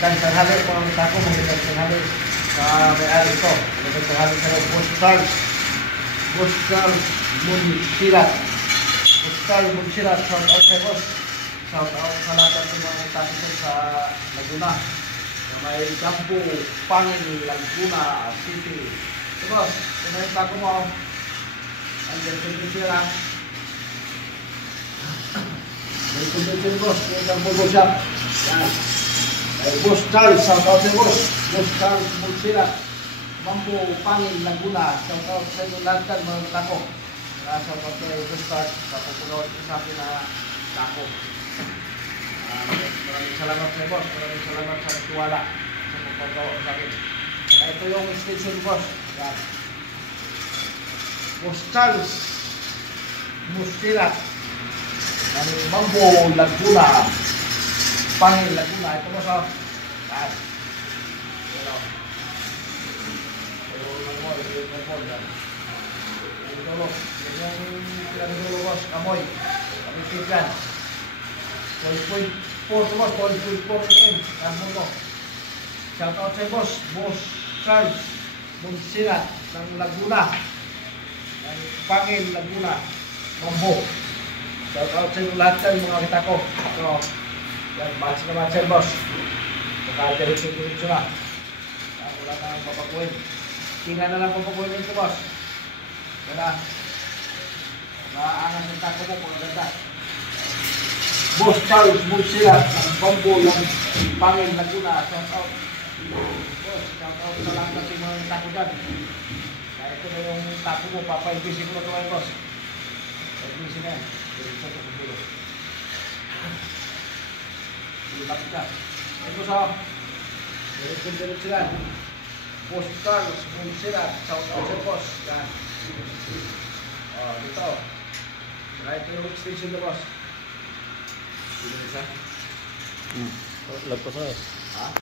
Magandang tanghali mga tako, magandang tanghali sa may-ari ko. Magandang tanghali sa Boss Charles. Boss Charles Munsirat. Boss Charles Munsirat, shout out kay Boss. Shout out sa lahat ng mga tako sa Laguna. Na may Jambu, Pangil, Laguna City. So Boss, kung may tako mo, andyan sila. May kumpensyon Boss, yung Jambu Shop. Yan. Boss Charles, shout out sa Boss. Boss Charles Munsirat. Mambo, Pangil, Laguna. Shout out sa inyo lahat kan mga tako. Shout out kay Boss Charles sa pupunod sa akin na tako. Maraming salamat sa Boss. Maraming salamat sa tiwala sa pagpagawa sa akin. Ito yung extension Boss. Yan. Boss Charles Munsirat. Mambo, Laguna. Pangil, Laguna. Ito mo sa yan. Ito yung Boss, kamoy. Kami tiglan. 12.4 to Boss, 12.4 mm. Yan mo to. Shout out sa Boss. Boss Charles Munsirat ng Laguna. Pangil, Laguna. Mambo. Shout out sa lahat ng mga kita ko. Ito. Yan, match na match yan, Boss. Magkadiretso na. Wala na ang papakuin. Tingnan na lang papakuin nito, Boss. Wala. Maaangas ang tako mo kung ganda. Boss Charles Munsirat ng Bambo ng Pangil, Laguna. Shout out. Boss, shout out sa lahat ng mga tako dyan. Kaya ito na yung tako mo. Papaibisi ko na ito ngayon, Boss. Paibisi na yan. Diretso ito kung dulo. Ilapit ka. Ito sa diretso yan. Boss Charles Munsirat. Shout out sa Boss. Yan. Dito. Right to yung extension na Boss. Dito isa. Lagpas na eh. Ha?